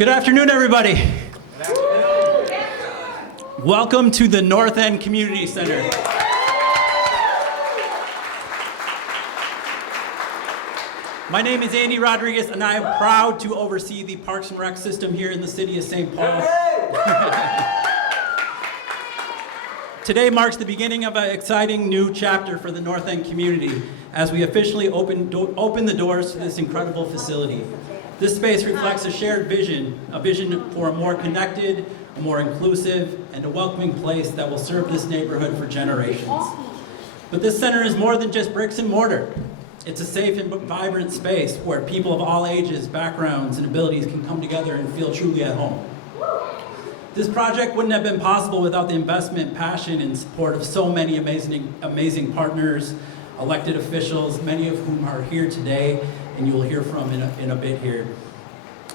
Good afternoon, everybody. Welcome to the North End Community Center. My name is Andy Rodriguez, and I am proud to oversee the Parks and Rec system here in the city of St. Paul. Today marks the beginning of an exciting new chapter for the North End community as we officially open the doors to this incredible facility. This space reflects a shared vision, a vision for a more connected, a more inclusive, and a welcoming place that will serve this neighborhood for generations. But this center is more than just bricks and mortar. It's a safe and vibrant space where people of all ages, backgrounds, and abilities can come together and feel truly at home. This project wouldn't have been possible without the investment, passion, and support of so many amazing partners, elected officials, many of whom are here today, and you will hear from in a bit here.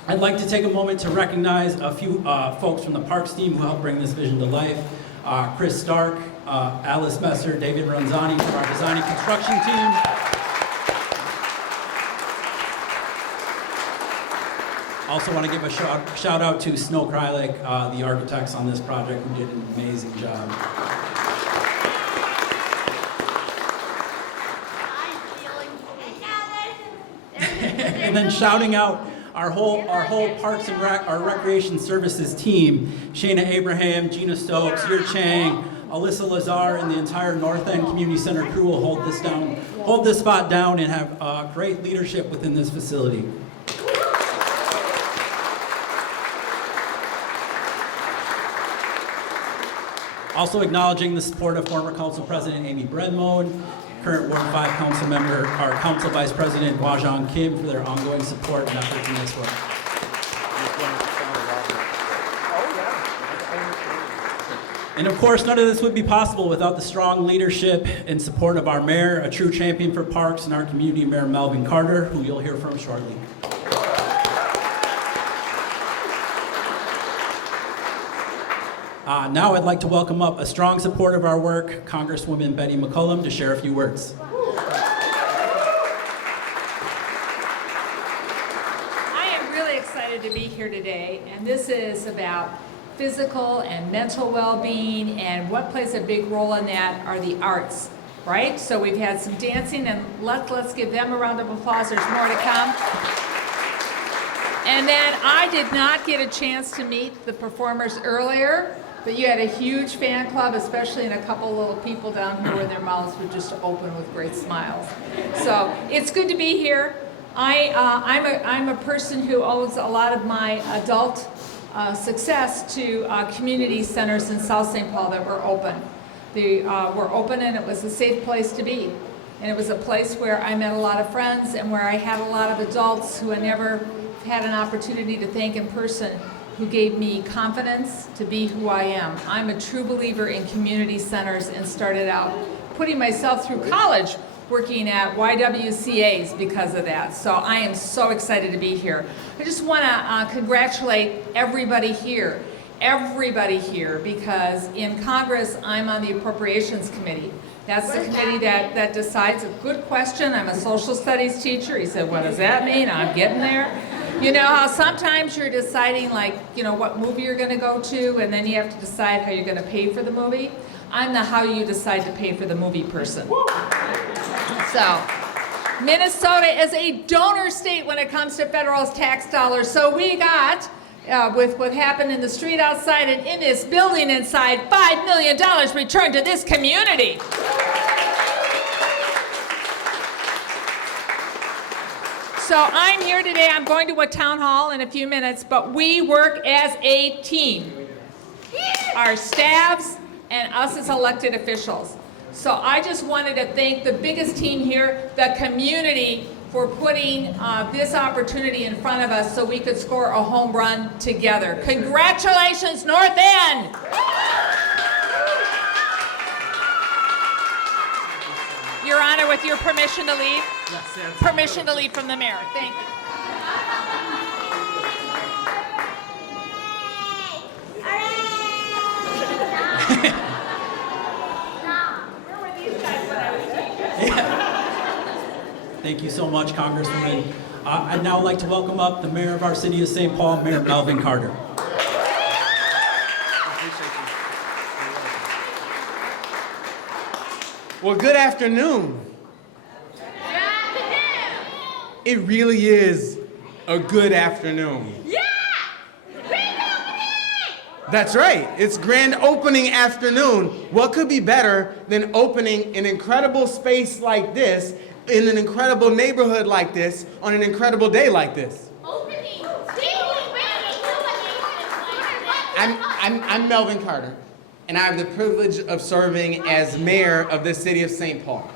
I'd like to take a moment to recognize a few folks from the Parks team who helped bring this vision to life. Chris Stark, Alice Messer, David Ranzani from our design and construction team. Also want to give a shout out to Snow Krylik, the architects on this project, who did an amazing job. And then shouting out our whole Parks and our Recreation Services team, Shayna Abraham, Gina Stokes, Yer Chang, Alyssa Lazar, and the entire North End Community Center crew will hold this spot down and have great leadership within this facility. Also acknowledging the support of former Council President Amy Bredmone, current Ward 5 Council member, our Council Vice President Wajong Kim, for their ongoing support and efforts in this work. And of course, none of this would be possible without the strong leadership and support of our mayor, a true champion for parks in our community, Mayor Melvin Carter, who you'll hear from shortly. Now I'd like to welcome up a strong supporter of our work, Congresswoman Betty McCollum, to share a few words. I am really excited to be here today, and this is about physical and mental well-being, and what plays a big role in that are the arts, right? So we've had some dancing, and let's give them a round of applause. There's more to come. And then I did not get a chance to meet the performers earlier, but you had a huge fan club, especially in a couple little people down here where their mouths were just open with great smiles. So it's good to be here. I'm a person who owes a lot of my adult success to community centers in South St. Paul that were open. They were open, and it was a safe place to be. And it was a place where I met a lot of friends and where I had a lot of adults who I never had an opportunity to thank in person, who gave me confidence to be who I am. I'm a true believer in community centers and started out putting myself through college working at YWCAs because of that. So I am so excited to be here. I just want to congratulate everybody here, because in Congress I'm on the Appropriations Committee. That's the committee that decides. A good question. I'm a social studies teacher. He said, what does that mean? I'm getting there. You know how sometimes you're deciding, like, you know, what movie you're going to go to, and then you have to decide how you're going to pay for the movie? I'm the how you decide to pay for the movie person. So, Minnesota is a donor state when it comes to federal tax dollars. So we got, with what happened in the street outside and in this building inside, $5 million returned to this community. So I'm here today. I'm going to a town hall in a few minutes, but we work as a team. Our staffs and us as elected officials. So I just wanted to thank the biggest team here, the community, for putting this opportunity in front of us so we could score a home run together. Congratulations, North End! Your Honor, with your permission to leave? Yes, yes. Permission to leave from the mayor. Thank you. Thank you so much, Congresswoman. I'd now like to welcome up the mayor of our city of St. Paul, Mayor Melvin Carter. Well, good afternoon. It really is a good afternoon. Yeah! Grand opening! That's right. It's grand opening afternoon. What could be better than opening an incredible space like this in an incredible neighborhood like this on an incredible day like this? Opening! I'm Melvin Carter, and I have the privilege of serving as mayor of this city of St. Paul.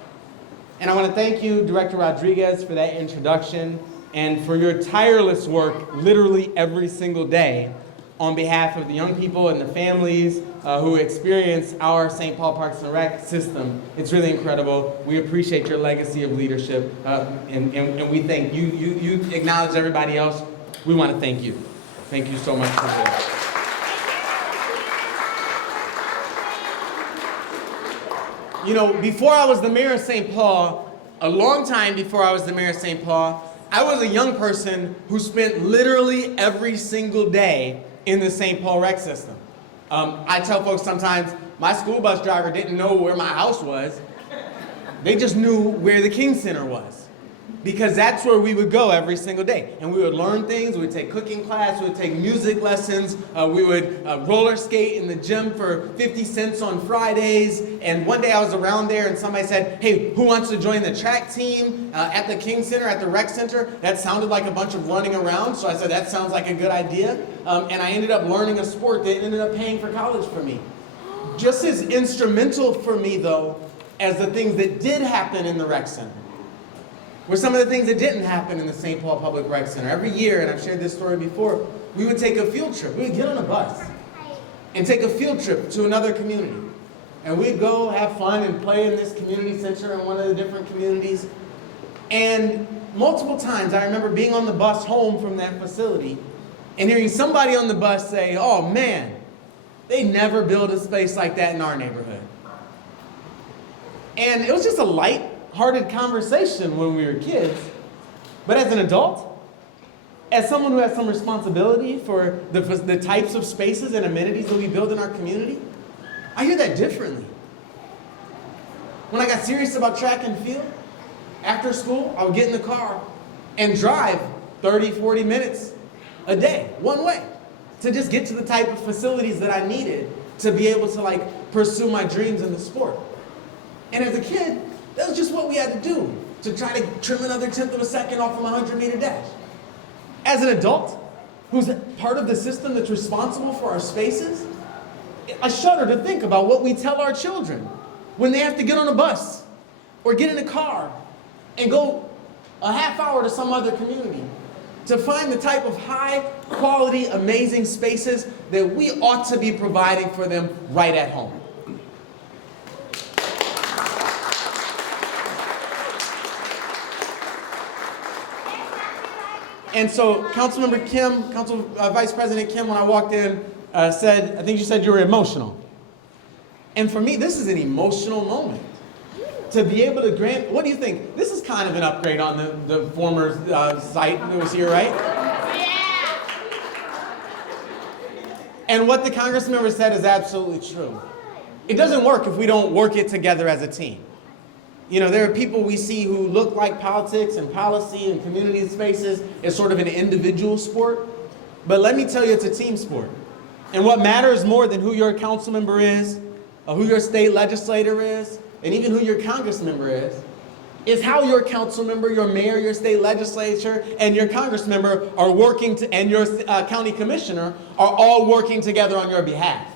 And I want to thank you, Director Rodriguez, for that introduction and for your tireless work literally every single day on behalf of the young people and the families who experience our St. Paul Parks and Rec system. It's really incredible. We appreciate your legacy of leadership, and we thank you. You acknowledge everybody else. We want to thank you. Thank you so much for that. You know, before I was the mayor of St. Paul, a long time before I was the mayor of St. Paul, I was a young person who spent literally every single day in the St. Paul rec system. I tell folks sometimes, my school bus driver didn't know where my house was. They just knew where the King Center was, because that's where we would go every single day. And we would learn things, we would take cooking class, we would take music lessons, we would roller skate in the gym for 50 cents on Fridays. And one day I was around there and somebody said, hey, who wants to join the track team at the King Center, at the rec center? That sounded like a bunch of running around, so I said, that sounds like a good idea. And I ended up learning a sport that ended up paying for college for me. Just as instrumental for me, though, as the things that did happen in the rec center were some of the things that didn't happen in the St. Paul Public Rec Center. Every year, and I've shared this story before, we would take a field trip. We would get on a bus and take a field trip to another community. And we'd go have fun and play in this community center in one of the different communities. And multiple times, I remember being on the bus home from that facility and hearing somebody on the bus say, oh man, they never build a space like that in our neighborhood. And it was just a light-hearted conversation when we were kids. But as an adult, as someone who has some responsibility for the types of spaces and amenities that we build in our community, I hear that differently. When I got serious about track and field, after school, I would get in the car and drive 30, 40 minutes a day, one way, to just get to the type of facilities that I needed to be able to pursue my dreams in the sport. And as a kid, that was just what we had to do to try to trim another 1/10 of a second off of a 100-meter dash. As an adult, who's part of the system that's responsible for our spaces, I shudder to think about what we tell our children when they have to get on a bus or get in a car and go a half hour to some other community to find the type of high-quality, amazing spaces that we ought to be providing for them right at home. And so Councilmember Kim, Vice President Kim, when I walked in, said, I think you said you were emotional. And for me, this is an emotional moment. To be able to grant, what do you think? This is kind of an upgrade on the former site that was here, right? Yeah! And what the Congressmember said is absolutely true. It doesn't work if we don't work it together as a team. You know, there are people we see who look like politics and policy and community spaces is sort of an individual sport. But let me tell you, it's a team sport. And what matters more than who your council member is, or who your state legislator is, and even who your congress member is how your council member, your mayor, your state legislature, and your congress member are working and your county commissioner are all working together on your behalf.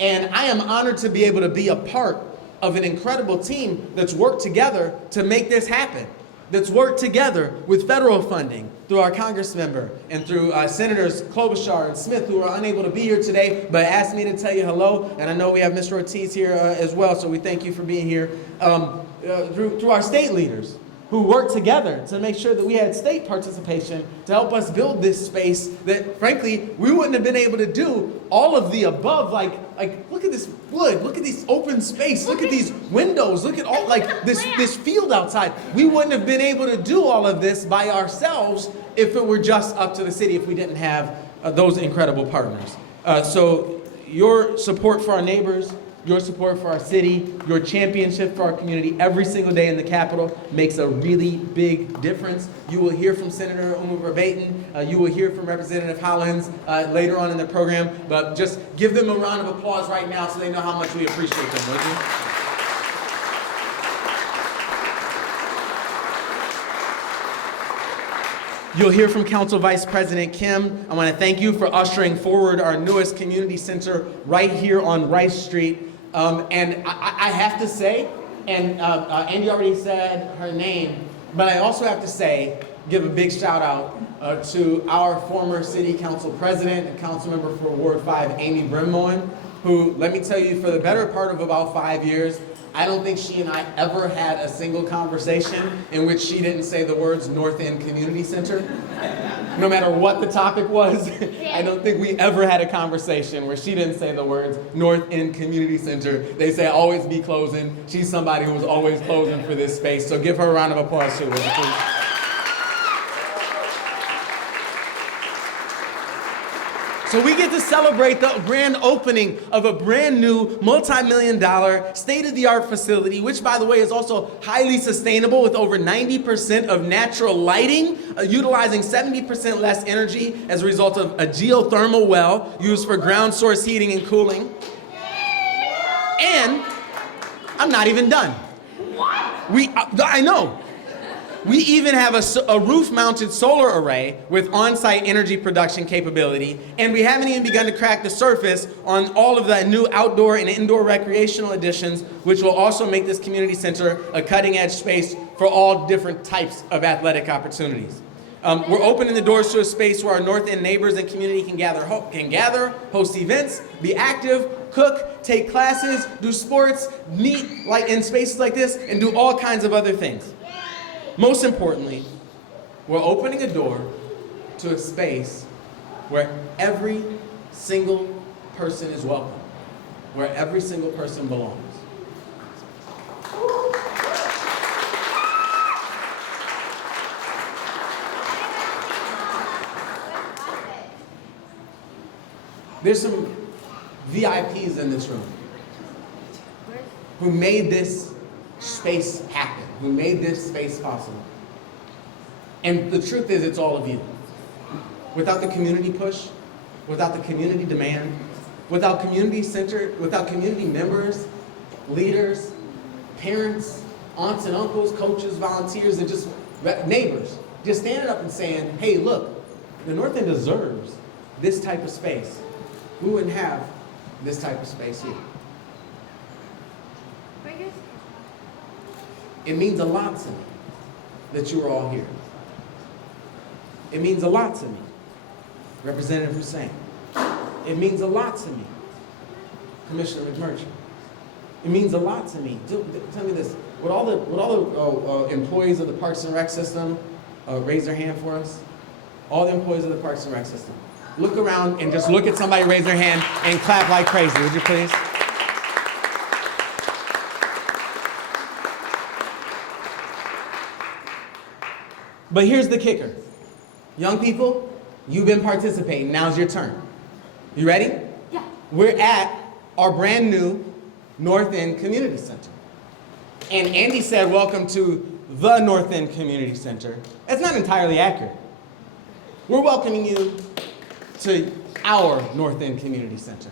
And I am honored to be able to be a part of an incredible team that's worked together to make this happen, that's worked together with federal funding through our congress member and through Senators Klobuchar and Smith, who are unable to be here today, but asked me to tell you hello. And I know we have Mr. Ortiz here as well, so we thank you for being here. Through our state leaders, who worked together to make sure that we had state participation to help us build this space that, frankly, we wouldn't have been able to do all of the above. Like look at this wood, look at this open space, look at these windows, look at all, like this field outside. We wouldn't have been able to do all of this by ourselves if it were just up to the city, if we didn't have those incredible partners. So your support for our neighbors, your support for our city, your championship for our community every single day in the Capitol makes a really big difference. You will hear from Senator Oumou Verbeten. You will hear from Representative Hollins later on in the program. But just give them a round of applause right now so they know how much we appreciate them, would you? You'll hear from Council Vice President Kim. I want to thank you for ushering forward our newest community center right here on Rice Street. And I have to say, and Andy already said her name, but I also have to say, give a big shout out to our former city council president and council member for Ward 5, Amy Brimmoen, who, let me tell you, for the better part of about 5 years, I don't think she and I ever had a single conversation in which she didn't say the words North End Community Center. No matter what the topic was, I don't think we ever had a conversation where she didn't say the words North End Community Center. They say always be closing. She's somebody who was always closing for this space. So give her a round of applause too, would you please? So we get to celebrate the grand opening of a brand new multi-million-dollar state-of-the-art facility, which, by the way, is also highly sustainable with over 90% of natural lighting, utilizing 70% less energy as a result of a geothermal well used for ground source heating and cooling. And I'm not even done. What? I know. We even have a roof-mounted solar array with on-site energy production capability, and we haven't even begun to crack the surface on all of the new outdoor and indoor recreational additions, which will also make this community center a cutting-edge space for all different types of athletic opportunities. We're opening the doors to a space where our North End neighbors and community can gather, host events, be active, cook, take classes, do sports, meet in spaces like this, and do all kinds of other things. Most importantly, we're opening a door to a space where every single person is welcome, where every single person belongs. There's some VIPs in this room who made this space happen, who made this space possible. And the truth is, it's all of you. Without the community push, without the community demand, without community center, without community members, leaders, parents, aunts and uncles, coaches, volunteers, and just neighbors, just standing up and saying, hey, look, the North End deserves this type of space. We wouldn't have this type of space here. It means a lot to me that you are all here. It means a lot to me, Representative Hussein. It means a lot to me, Commissioner McMurtry. It means a lot to me. Tell me this: would all the employees of the Parks and Rec system raise their hand for us? All the employees of the Parks and Rec system. Look around and just look at somebody raise their hand and clap like crazy, would you please? But here's the kicker. Young people, you've been participating. Now's your turn. You ready? Yeah. We're at our brand new North End Community Center. And Andy said, welcome to the North End Community Center. That's not entirely accurate. We're welcoming you to our North End Community Center.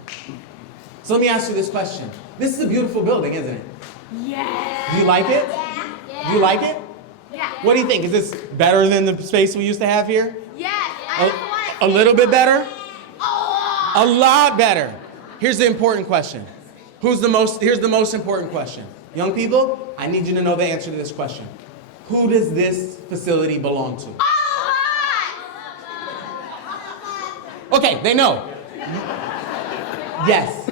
So let me ask you this question. This is a beautiful building, isn't it? Yeah. Do you like it? Yeah. Do you like it? Yeah. What do you think? Is this better than the space we used to have here? Yes. A little bit better? Oh. A lot better. Here's the important question. Here's the most important question. Young people, I need you to know the answer to this question. Who does this facility belong to? Okay, they know. Yes.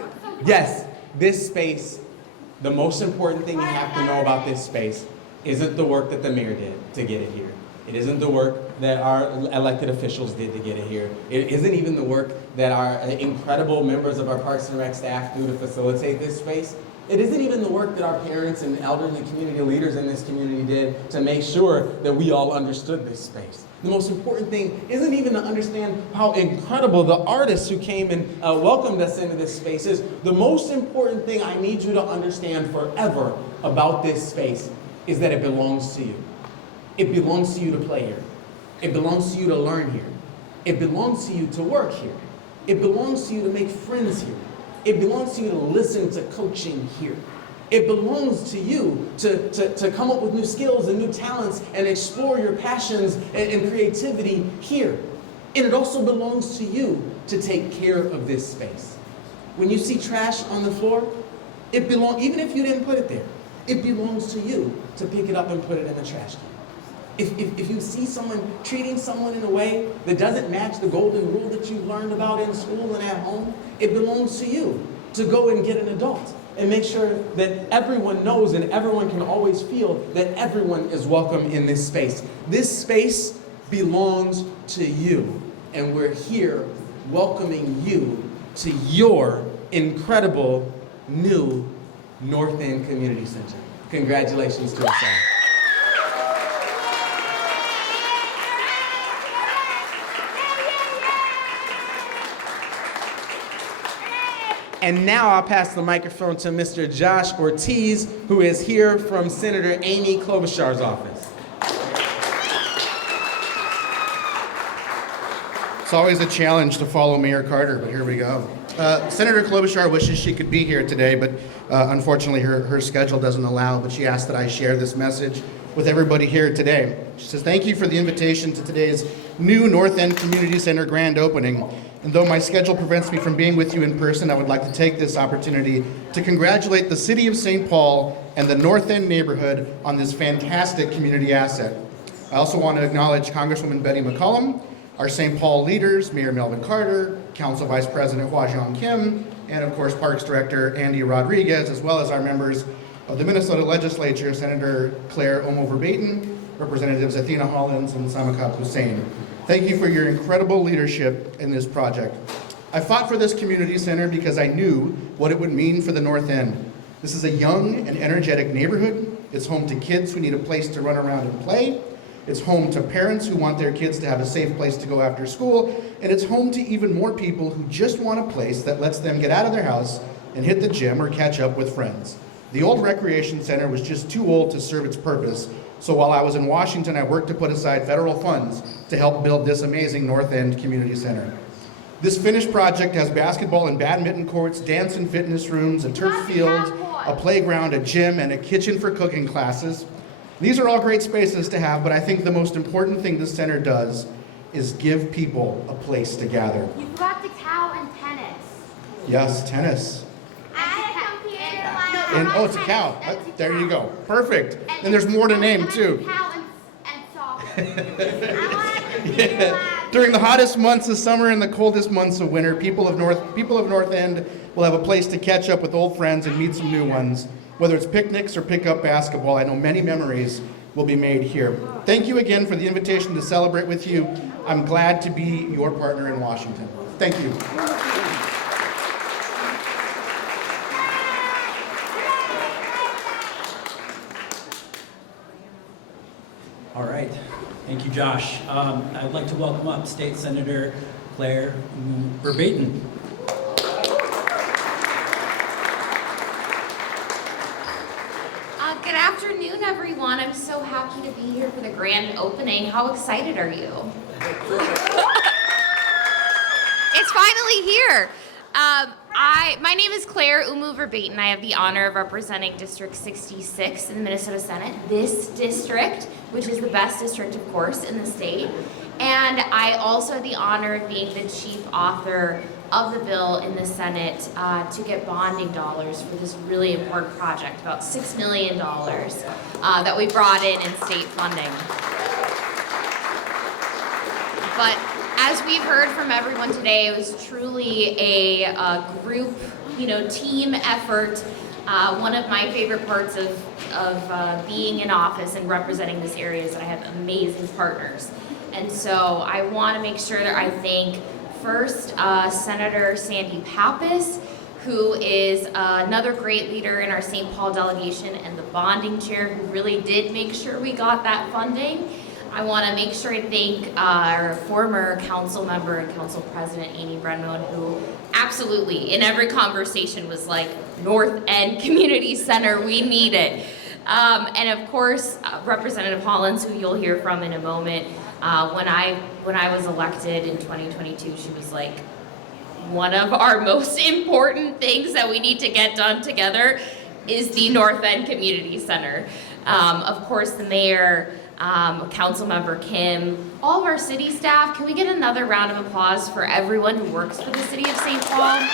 This space, the most important thing you have to know about this space isn't the work that the mayor did to get it here. It isn't the work that our elected officials did to get it here. It isn't even the work that our incredible members of our Parks and Rec staff do to facilitate this space. It isn't even the work that our parents and elderly community leaders in this community did to make sure that we all understood this space. The most important thing isn't even to understand how incredible the artists who came and welcomed us into this space is. The most important thing I need you to understand forever about this space is that it belongs to you. It belongs to you to play here. It belongs to you to learn here. It belongs to you to work here. It belongs to you to make friends here. It belongs to you to listen to coaching here. It belongs to you to come up with new skills and new talents and explore your passions and creativity here. And it also belongs to you to take care of this space. When you see trash on the floor, it belongs, even if you didn't put it there, it belongs to you to pick it up and put it in the trash can. If you see someone treating someone in a way that doesn't match the golden rule that you learned about in school and at home, it belongs to you to go and get an adult and make sure that everyone knows and everyone can always feel that everyone is welcome in this space. This space belongs to you, and we're here welcoming you to your incredible new North End Community Center. Congratulations to us all. And now I'll pass the microphone to Mr. Josh Ortiz, who is here from Senator Amy Klobuchar's office. It's always a challenge to follow Mayor Carter, but here we go. Senator Klobuchar wishes she could be here today, but unfortunately her schedule doesn't allow, but she asked that I share this message with everybody here today. She says, thank you for the invitation to today's new North End Community Center grand opening. And though my schedule prevents me from being with you in person, I would like to take this opportunity to congratulate the City of St. Paul and the North End neighborhood on this fantastic community asset. I also want to acknowledge Congresswoman Betty McCollum, our St. Paul leaders, Mayor Melvin Carter, Council Vice President Jeong Kim, and of course Parks Director Andy Rodriguez, as well as our members of the Minnesota Legislature, Senator Clare, Oumou Verbeten, Representatives Athena, Hollins, and Samakab, Hussein. Thank you for your incredible leadership in this project. I fought for this community center because I knew what it would mean for the North End. This is a young and energetic neighborhood. It's home to kids who need a place to run around and play. It's home to parents who want their kids to have a safe place to go after school. And it's home to even more people who just want a place that lets them get out of their house and hit the gym or catch up with friends. The old recreation center was just too old to serve its purpose. So while I was in Washington, I worked to put aside federal funds to help build this amazing North End Community Center. This finished project has basketball and badminton courts, dance and fitness rooms, a turf field, a playground, a gym, and a kitchen for cooking classes. These are all great spaces to have, but I think the most important thing this center does is give people a place to gather. You forgot the cow and tennis. Yes, tennis. And And oh, it's a cow. There you go. Perfect. And there's more to name too. Cow and soccer. During the hottest months of summer and the coldest months of winter, people of North End will have a place to catch up with old friends and meet some new ones. Whether it's picnics or pick-up basketball, I know many memories will be made here. Thank you again for the invitation to celebrate with you. I'm glad to be your partner in Washington. Thank you. All right. Thank you, Josh. I'd like to welcome up State Senator Clare Verbeten. Good afternoon, everyone. I'm so happy to be here for the grand opening. How excited are you? It's finally here. My name is Clare Oumou Verbeten. I have the honor of representing District 66 in the Minnesota Senate. This district, which is the best district, of course, in the state. And I also have the honor of being the chief author of the bill in the Senate to get bonding dollars for this really important project, about $6 million that we brought in state funding. But as we've heard from everyone today, it was truly a group, team effort One of my favorite parts of being in office and representing this area is that I have amazing partners. And so I want to make sure that I thank first Senator Sandy Pappas, who is another great leader in our St. Paul delegation and the bonding chair who really did make sure we got that funding. I want to make sure I thank our former council member and council president, Amy Brenmoen, who absolutely in every conversation was like, North End Community Center, we need it. And of course, Representative Hollins, who you'll hear from in a moment. When I was elected in 2022, she was like, one of our most important things that we need to get done together is the North End Community Center. Of course, the mayor, Councilmember Kim, all of our city staff. Can we get another round of applause for everyone who works for the city of St. Paul?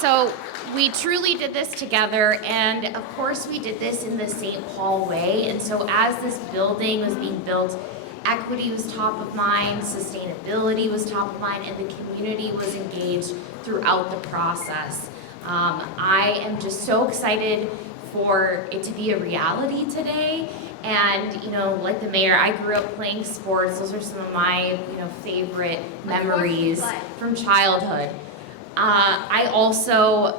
So we truly did this together, and of course we did this in the St. Paul way. And so as this building was being built, equity was top of mind, sustainability was top of mind, and the community was engaged throughout the process. I am just so excited for it to be a reality today. And, you know, like the mayor, I grew up playing sports. Those are some of my, favorite memories from childhood. I also,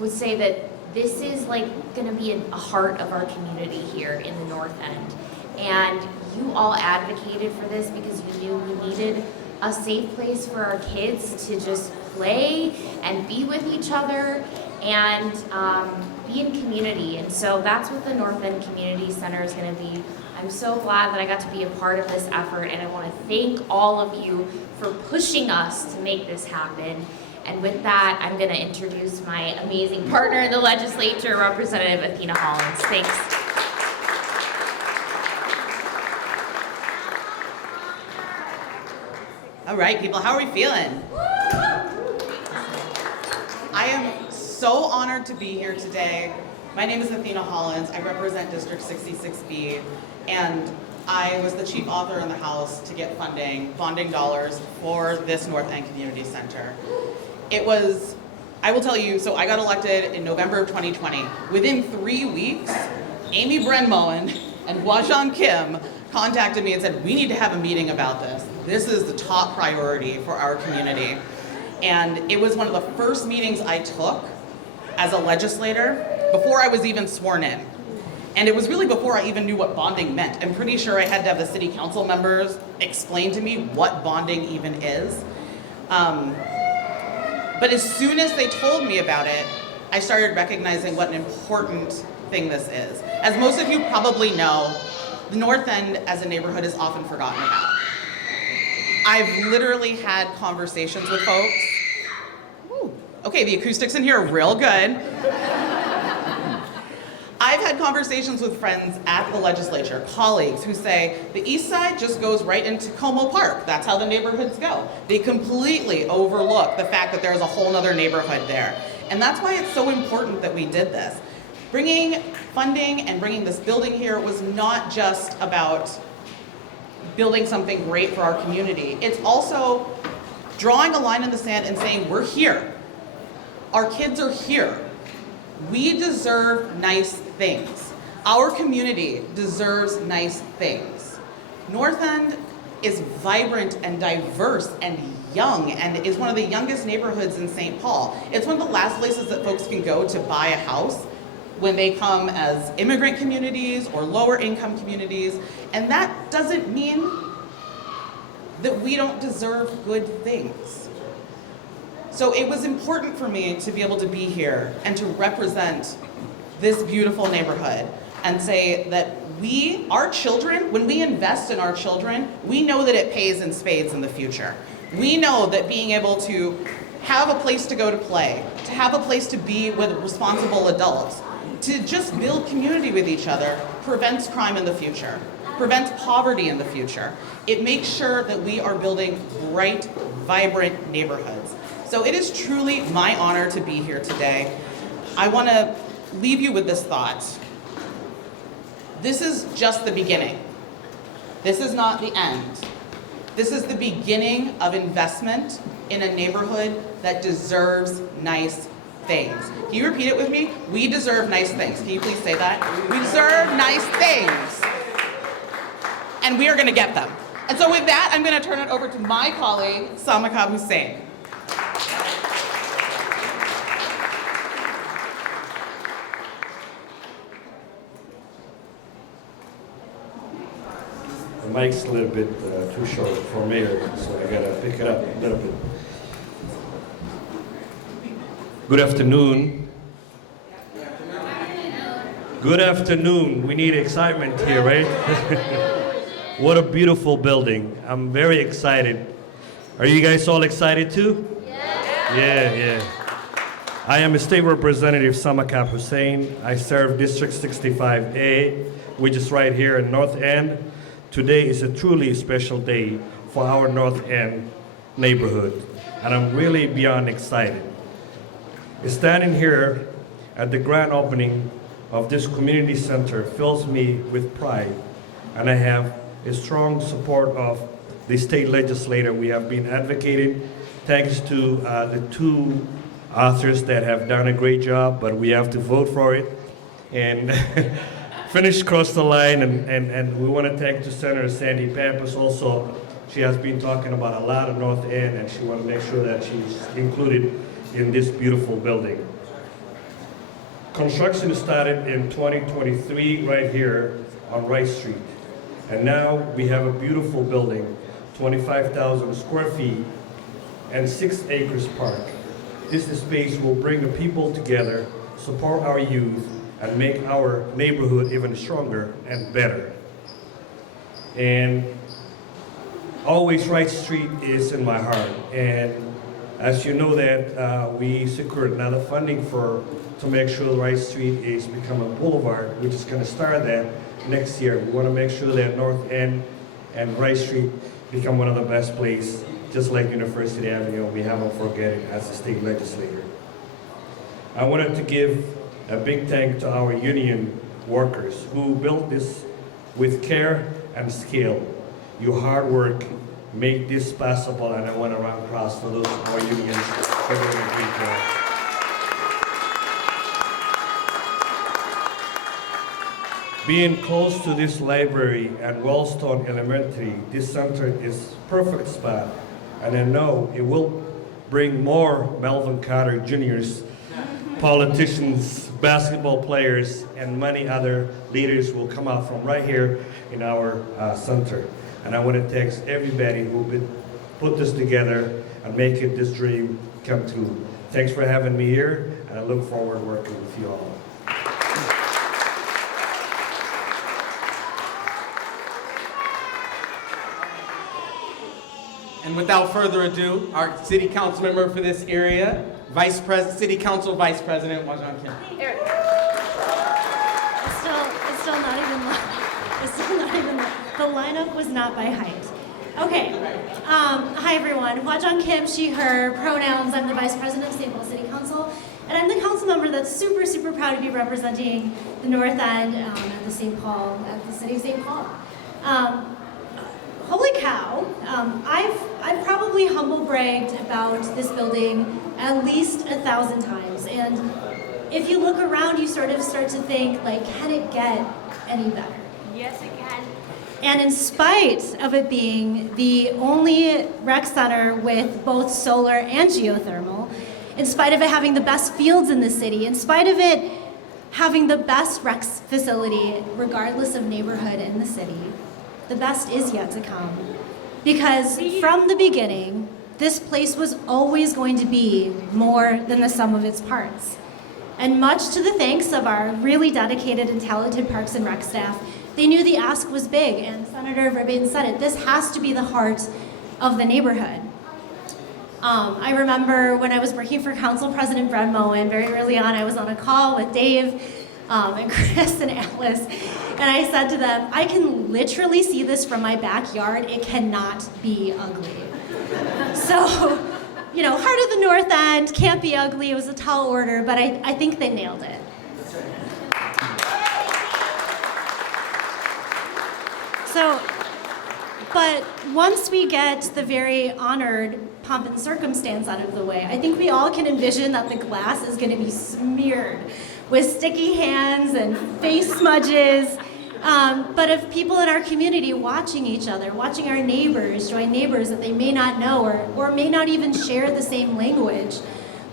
would say that this is like going to be a heart of our community here in the North End. And you all advocated for this because you knew we needed a safe place for our kids to just play and be with each other and be in community. And so that's what the North End Community Center is going to be. I'm so glad that I got to be a part of this effort, and I want to thank all of you for pushing us to make this happen. And with that, I'm going to introduce my amazing partner in the legislature, Representative Athena Hollins. Thanks. All right, people, how are we feeling? I am so honored to be here today. My name is Athena Hollins. I represent District 66B, and I was the chief author in the House to get bonding dollars for this North End Community Center. It was, I will tell you, so I got elected in November of 2020. Within 3 weeks, Amy Brenmoen and Hwajeong Kim contacted me and said, we need to have a meeting about this. This is the top priority for our community. And it was one of the first meetings I took as a legislator before I was even sworn in. And it was really before I even knew what bonding meant. I'm pretty sure I had to have the city council members explain to me what bonding even is. But as soon as they told me about it, I started recognizing what an important thing this is. As most of you probably know, the North End as a neighborhood is often forgotten about. I've literally had conversations with folks. Ooh, okay, the acoustics in here are real good. I've had conversations with friends at the legislature, colleagues who say, the east side just goes right into Como Park. That's how the neighborhoods go. They completely overlook the fact that there's a whole other neighborhood there. And that's why it's so important that we did this. Bringing funding and bringing this building here was not just about building something great for our community. It's also drawing a line in the sand and saying, we're here. Our kids are here. We deserve nice things. Our community deserves nice things. North End is vibrant and diverse and young and is one of the youngest neighborhoods in St. Paul. It's one of the last places that folks can go to buy a house when they come as immigrant communities or lower income communities. And that doesn't mean that we don't deserve good things. So it was important for me to be able to be here and to represent this beautiful neighborhood and say that our children, when we invest in our children, we know that it pays in spades in the future. We know that being able to have a place to go to play, to have a place to be with responsible adults, to just build community with each other prevents crime in the future, prevents poverty in the future. It makes sure that we are building bright, vibrant neighborhoods. So it is truly my honor to be here today. I want to leave you with this thought. This is just the beginning. This is not the end. This is the beginning of investment in a neighborhood that deserves nice things. Can you repeat it with me? We deserve nice things. Can you please say that? We deserve nice things. And we are going to get them. And so with that, I'm going to turn it over to my colleague, Samakab Hussein. The mic's a little bit too short for mayor, so I gotta pick it up a little bit. Good afternoon. Good afternoon. We need excitement here, right? What a beautiful building. I'm very excited. Are you guys all excited too? Yeah. I am a state representative, Samakab Hussein. I serve District 65A, which is right here in North End. Today is a truly special day for our North End neighborhood, and I'm really beyond excited. Standing here at the grand opening of this community center fills me with pride, and I have a strong support of the state legislator. We have been advocating, thanks to the two authors that have done a great job, but we have to vote for it and finish cross the line. And we want to thank to Senator Sandy Pappas also. She has been talking about a lot of North End, and she wants to make sure that she's included in this beautiful building. Construction started in 2023 right here on Wright Street. And now we have a beautiful building, 25,000 square feet and 6 acres park. This space will bring the people together, support our youth, and make our neighborhood even stronger and better. And always Wright Street is in my heart. And as you know that we secured another funding to make sure Wright Street is become a boulevard, which is going to start that next year. We want to make sure that North End and Wright Street become one of the best places, just like University Avenue. We haven't forgotten as a state legislator. I wanted to give a big thank to our union workers who built this with care and skill. Your hard work made this possible, and I want to round across for those more unions for doing a great job. Being close to this library and Wellstone Elementary, this center is perfect spot, and I know it will bring more Melvin Carter Juniors, politicians, basketball players, and many other leaders will come out from right here in our center. And I want to thank everybody who put this together and make it this dream come true. Thanks for having me here, and I look forward to working with you all. And without further ado, our city council member for this area, City Council Vice President Jeong. It's still not even the lineup was not by height. Okay. Hi everyone. Hwajong Kim, she, her pronouns. I'm the Vice President of St. Paul City Council, and I'm the council member that's super, super proud to be representing the North End at the St. Paul, at the City of St. Paul. Holy cow! I've probably humble bragged about this building at least 1,000 times, and if you look around, you sort of start to think, like, can it get any better? Yes, it can. And in spite of it being the only rec center with both solar and geothermal, in spite of it having the best fields in the city, in spite of it having the best rec facility, regardless of neighborhood in the city, the best is yet to come. Because from the beginning, this place was always going to be more than the sum of its parts. And much to the thanks of our really dedicated and talented Parks and Rec staff, they knew the ask was big, and Senator Verbeten said it, this has to be the heart of the neighborhood. I remember when I was working for Council President Brad Moen, very early on, I was on a call with Dave and Chris and Alice, and I said to them, I can literally see this from my backyard, it cannot be ugly. So, you know, heart of the North End, can't be ugly, it was a tall order, but I think they nailed it. So, But once we get the very honored pomp and circumstance out of the way, I think we all can envision that the glass is going to be smeared with sticky hands and face smudges. But of people in our community watching each other, watching our neighbors join neighbors that they may not know or may not even share the same language,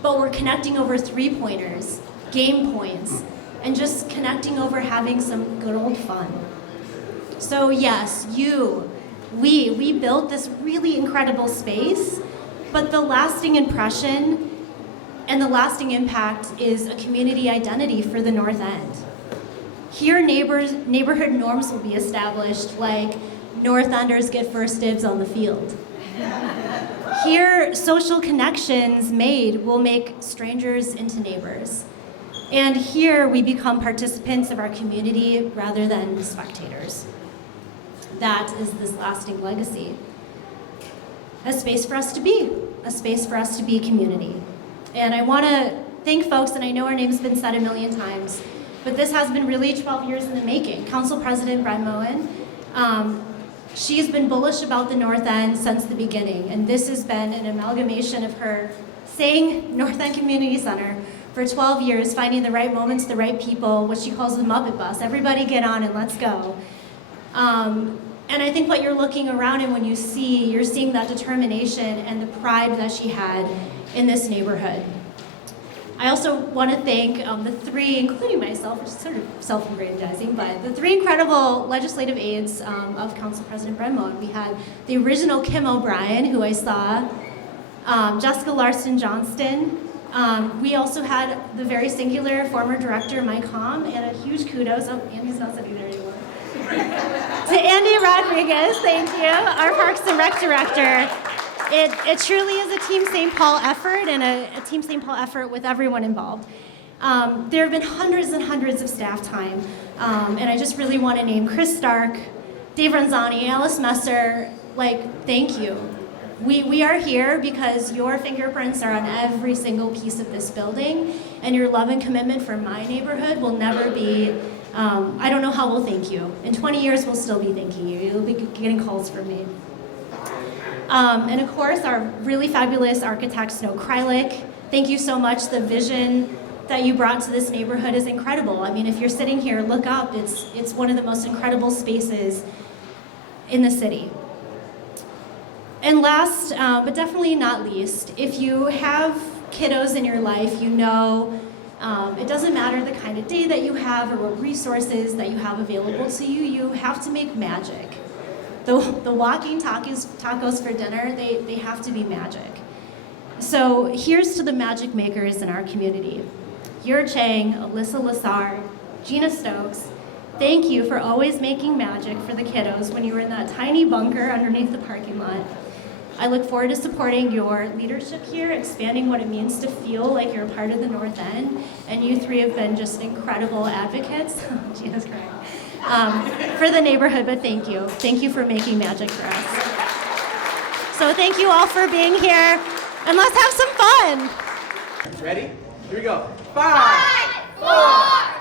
but we're connecting over three-pointers, game points, and just connecting over having some good old fun. So yes, we built this really incredible space, but the lasting impression and the lasting impact is a community identity for the North End. Here, neighborhood norms will be established, like North Enders get first dibs on the field. Here, social connections made will make strangers into neighbors. And here, we become participants of our community rather than spectators. That is this lasting legacy. A space for us to be, a space for us to be community. And I want to thank folks, and I know our name's been said a million times, but this has been really 12 years in the making. Council President Brent Moen, she's been bullish about the North End since the beginning, and this has been an amalgamation of her saying North End Community Center for 12 years, finding the right moments, the right people, what she calls the Muppet Bus. Everybody get on and let's go. And I think what you're looking around and when you're seeing that determination and the pride that she had in this neighborhood. I also want to thank the three, including myself, which is sort of self-aggrandizing, but the three incredible legislative aides of Council President Brent Moen. We had the original Kim O'Brien, who I saw, Jessica Larson Johnston. We also had the very singular former director, Mike Hom, and a huge kudos, Andy's not sitting there anymore, to Andy Rodriguez, thank you, our Parks and Rec director. It truly is a Team St. Paul effort and a Team St. Paul effort with everyone involved. There have been hundreds and hundreds of staff time, and I just really want to name Chris Stark, Dave Ranzani, Alice Messer, thank you. We are here because your fingerprints are on every single piece of this building, and your love and commitment for my neighborhood will never be, I don't know how we'll thank you. In 20 years, we'll still be thanking you. You'll be getting calls from me. And of course, our really fabulous architect, Snow Krylik. Thank you so much. The vision that you brought to this neighborhood is incredible. I mean, if you're sitting here, look up. It's one of the most incredible spaces in the city. And last, but definitely not least, if you have kiddos in your life, you know it doesn't matter the kind of day that you have or what resources that you have available to you, you have to make magic. The walking tacos for dinner, they have to be magic. So here's to the magic makers in our community. Yer Chang, Alyssa Lassar, Gina Stokes, thank you for always making magic for the kiddos when you were in that tiny bunker underneath the parking lot. I look forward to supporting your leadership here, expanding what it means to feel like you're a part of the North End, and you three have been just incredible advocates. Gina's crying. For the neighborhood, but thank you. Thank you for making magic for us. So thank you all for being here, and let's have some fun. Ready? Here we go. 5, 4,